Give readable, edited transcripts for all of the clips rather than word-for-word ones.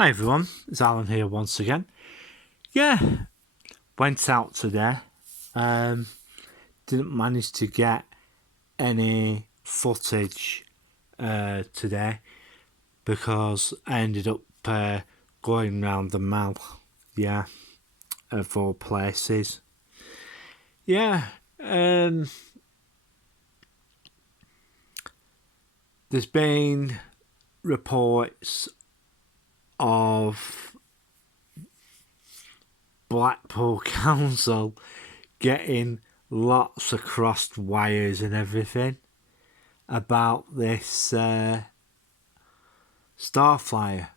Hi everyone, it's Alan here once again. Yeah, went out today. Didn't manage to get any footage today because I ended up going round the mall. Yeah, of all places. Yeah, there's been reports of Blackpool Council getting lots of crossed wires and everything about this Starflyer.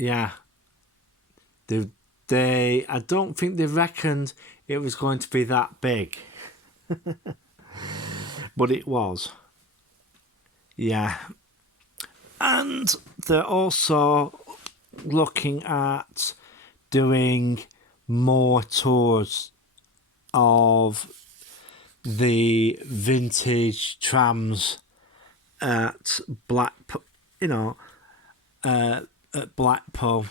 Yeah, I don't think they reckoned it was going to be that big, but it was. Yeah, and they're also looking at doing more tours of the vintage trams at Blackpool, at Blackpool.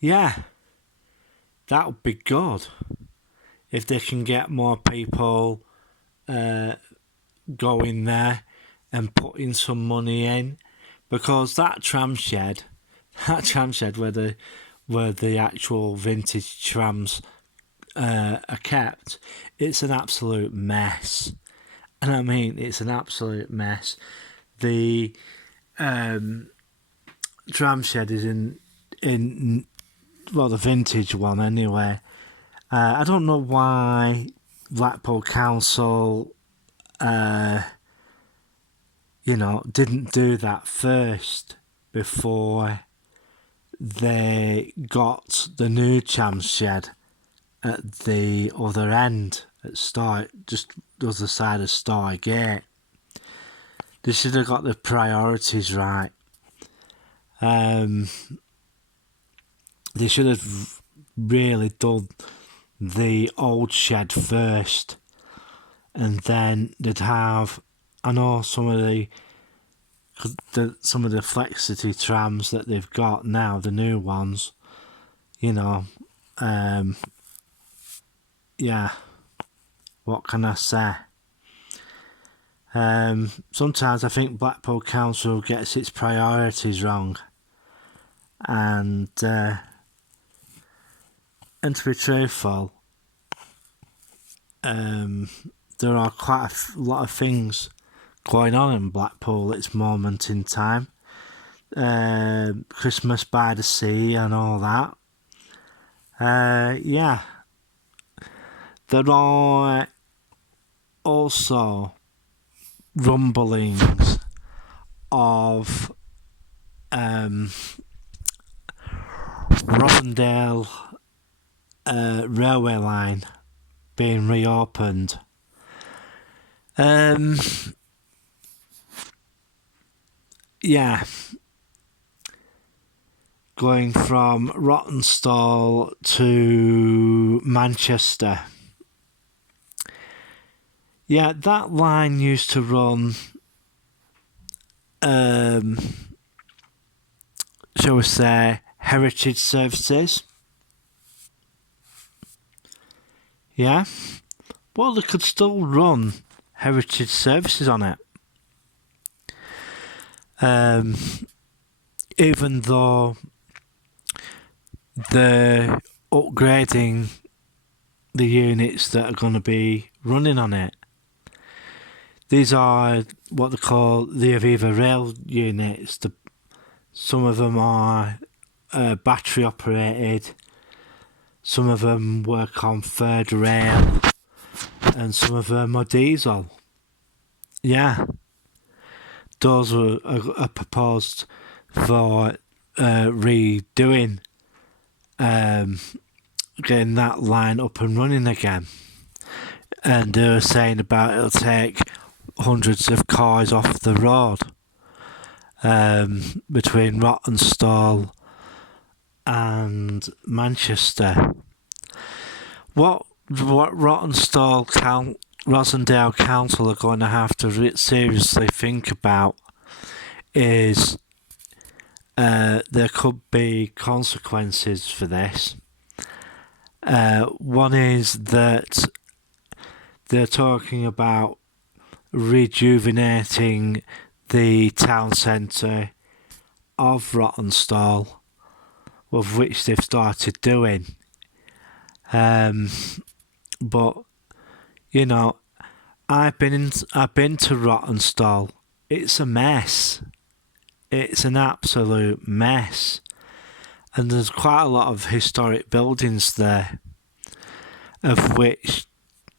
Yeah, that would be good if they can get more people going there and putting some money in, because that tram shed where the actual vintage trams are kept, it's an absolute mess. And I mean, it's an absolute mess. The tram shed is in the vintage one anyway. I don't know why Blackpool Council didn't do that first before they got the new tram shed at the other end, at just the other side of Star Gate. They should have got the priorities right. They should have really done the old shed first, and then they'd have, I know some of the Flexity trams that they've got now, the new ones, yeah, what can I say? Sometimes I think Blackpool Council gets its priorities wrong, and to be truthful, there are quite a lot of things going on in Blackpool at this moment in time. Christmas by the Sea and all that. Yeah. There are also rumblings of Rosendale railway line being reopened. Yeah, going from Rottenstall to Manchester. Yeah, that line used to run, shall we say, heritage services. Yeah, well, they could still run heritage services on it. Even though they're upgrading the units that are going to be running on it. These are what they call the Aviva Rail units. Some of them are battery operated, some of them work on third rail, and some of them are diesel. Yeah. Those are proposed for redoing, getting that line up and running again. And they were saying about it'll take hundreds of cars off the road between Rottenstall and Manchester. What Rosendale Council are going to have to seriously think about is there could be consequences for this. One is that they're talking about rejuvenating the town centre of Rottenstall, of which they've started doing. But you know, I've been to Rottenstall. It's a mess. It's an absolute mess, and there's quite a lot of historic buildings there, of which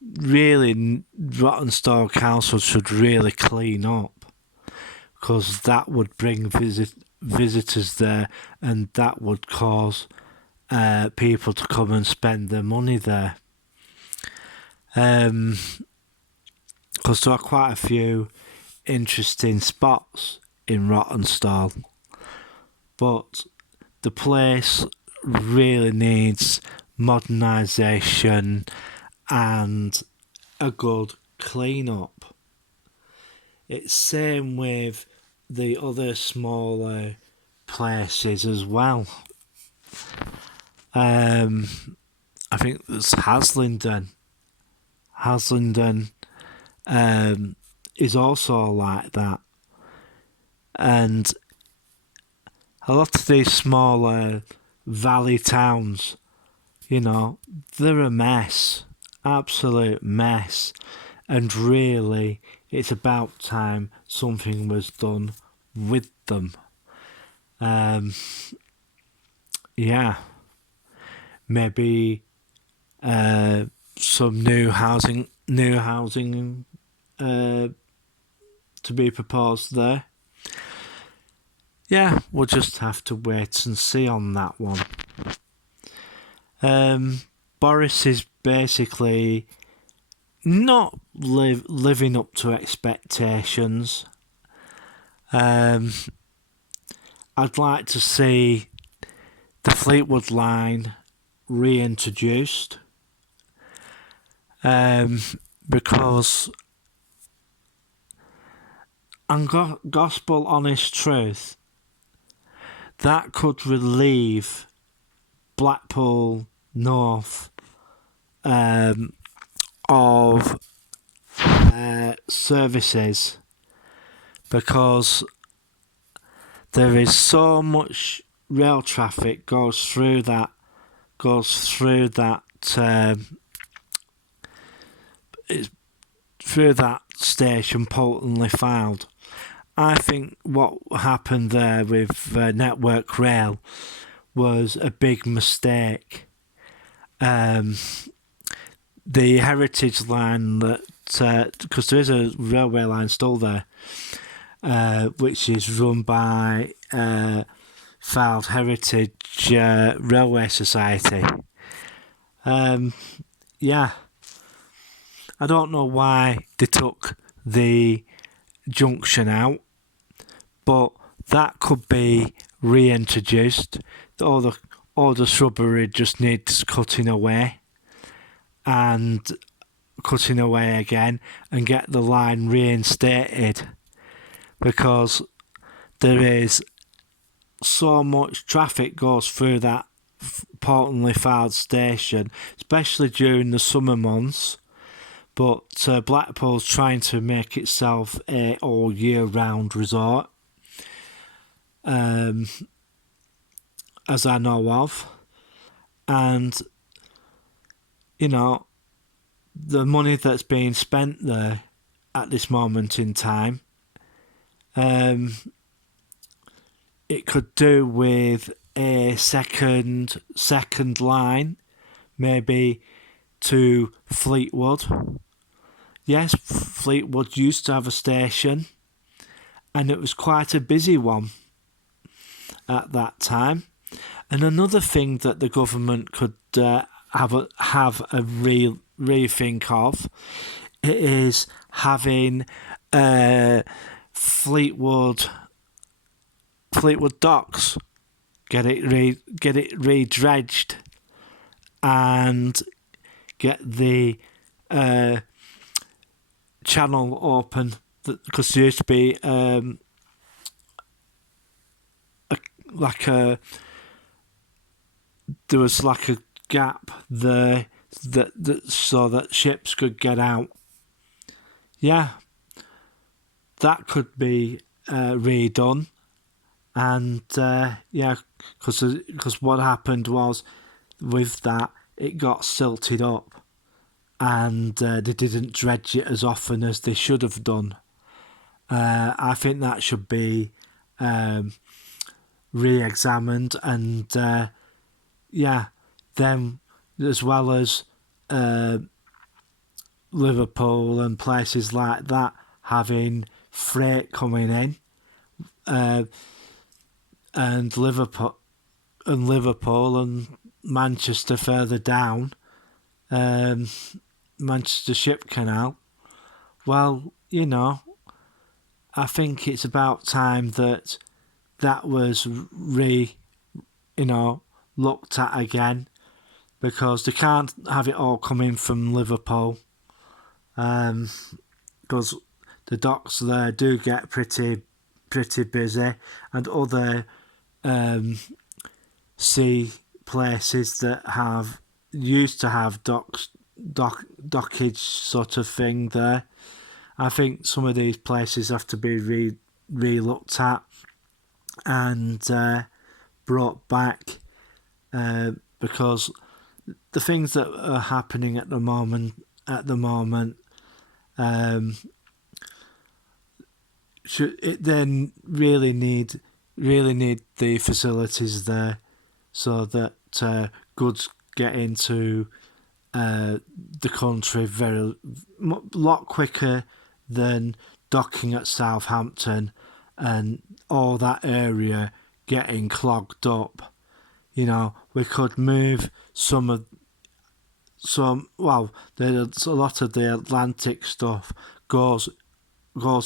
really Rottenstall Council should really clean up, because that would bring visitors there, and that would cause people to come and spend their money there. Because there are quite a few interesting spots in Rottenstall, but the place really needs modernisation and a good clean up. It's same with the other smaller places as well. I think there's Haslingden. Haslingden is also like that. And a lot of these smaller valley towns, you know, they're a mess. Absolute mess. And really, it's about time something was done with them. Yeah. Maybe some new housing to be proposed there. Yeah, we'll just have to wait and see on that one. Boris is basically not living up to expectations. I'd like to see the Fleetwood line reintroduced, because, and gospel honest truth, that could relieve Blackpool North of services, because there is so much rail traffic goes through that station, Polton Found. I think what happened there with Network Rail was a big mistake. The heritage line, that because there is a railway line still there, which is run by Fylde Heritage Railway Society. Yeah, I don't know why they took the junction out, but that could be reintroduced. All the shrubbery just needs cutting away again, and get the line reinstated, because there is so much traffic goes through that Portland Fylde station, especially during the summer months. But Blackpool's trying to make itself a all year round resort, as I know of, and you know, the money that's being spent there at this moment in time, it could do with a second line, maybe to Fleetwood. Yes, Fleetwood used to have a station, and it was quite a busy one at that time. And another thing that the government could have a rethink of is having Fleetwood docks, get it redredged, and get the channel open, because there used to be there was like a gap there that so that ships could get out. Yeah, that could be redone. And yeah, because what happened was with that, it got silted up, and they didn't dredge it as often as they should have done. I think that should be re-examined, and yeah, then as well as Liverpool and places like that having freight coming in, and Liverpool and Manchester further down, Manchester Ship Canal. Well, you know, I think it's about time that was looked at again, because they can't have it all coming from Liverpool, because the docks there do get pretty busy, and other sea places that used to have dockage sort of thing there. I think some of these places have to be re-looked at and brought back, because the things that are happening at the moment should then really need the facilities there, so that goods get into the country lot quicker than docking at Southampton and all that area getting clogged up. You know, we could move there's a lot of the Atlantic stuff goes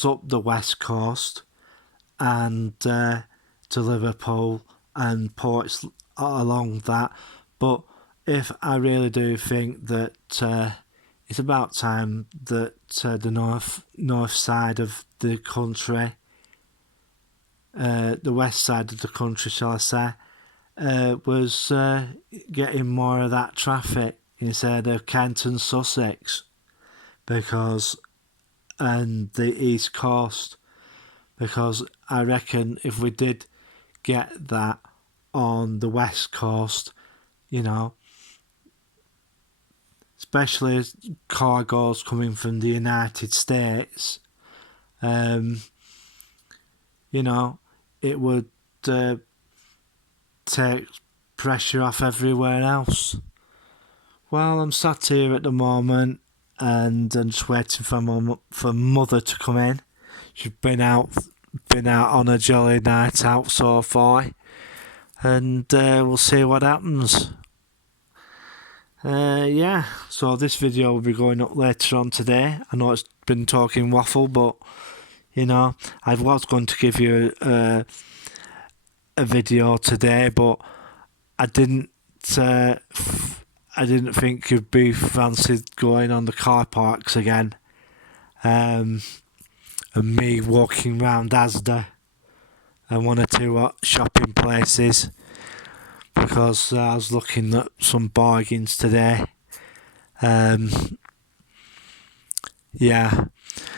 up the west coast and to Liverpool and ports along that. But I really do think that it's about time that the north side of the country, the west side of the country, shall I say, was getting more of that traffic instead of Kent and Sussex, and the east coast, because I reckon if we did get that on the west coast, you know, especially as cargoes coming from the United States, you know, it would take pressure off everywhere else. Well, I'm sat here at the moment and I'm just waiting for Mother to come in. She's been out on a jolly night out so far, and we'll see what happens. Yeah, so this video will be going up later on today. I know it's been talking waffle, but you know, I was going to give you a video today, but I didn't think you'd be fancied going on the car parks again, and me walking round Asda and one or two shopping places, because I was looking at some bargains today. Yeah,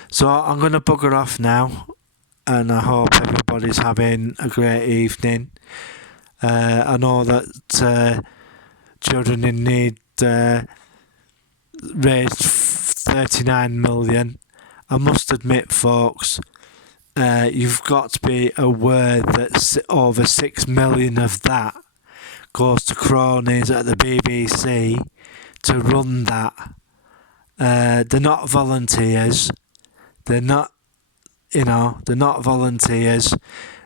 so I'm going to bugger off now, and I hope everybody's having a great evening. I know that Children in Need raised 39 million. I must admit, folks, you've got to be aware that over 6 million of that goes to cronies at the BBC to run that. They're not volunteers. They're not volunteers.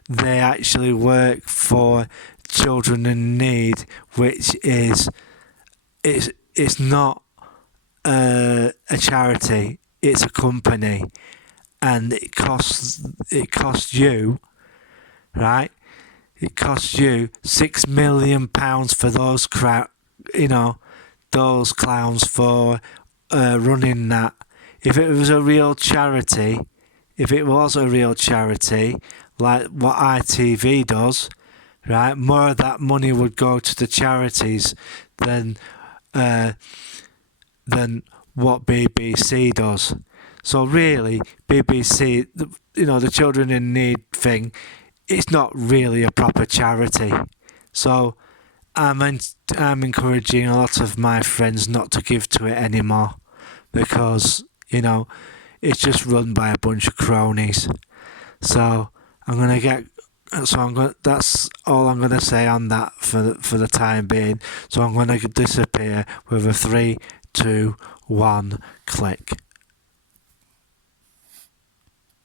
They actually work for Children in Need, which is it's not a charity. It's a company, and it costs you, right? It costs you £6 million for those those clowns for running that. If it was a real charity, like what ITV does, right? More of that money would go to the charities than uh, than what BBC does. So really, BBC, the Children in Need thing, it's not really a proper charity. So I'm encouraging a lot of my friends not to give to it anymore because it's just run by a bunch of cronies. So I'm gonna get. So I'm going. That's all I'm gonna say on that for the time being. So I'm gonna disappear with a 3, 2, 1 click.